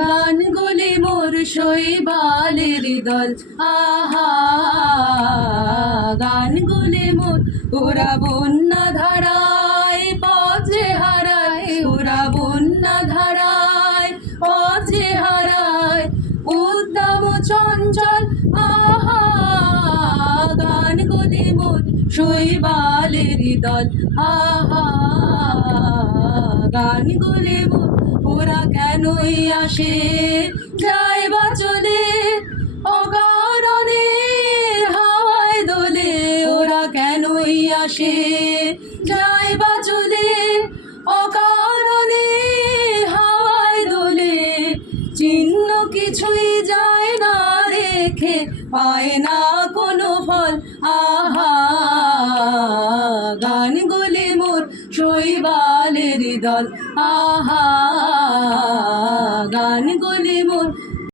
গানগুলি মোর শৈবালের দল, আহা গানগুলি মোর ওরা বন্যা ধারায় পথে হারায়, ওরা বন্যা ধারায় পথে হারায় উদ্দাম চঞ্চল, আহা গানগুলি মোর শৈবালের দল, আহা গানগুলি মোর ওরা কেনই আসে যায় বা চলে অকারণে হাওয়ায় দোলে, ওরা কেনই আসে যায় বা চলে অকারণে হাওয়ায় দোলে, চিহ্ন কিছুই যায় না রেখে পায় না কোনো ফল, আহা গানগুলি মোর শৈবালের দল, আহা গানগুলি মোর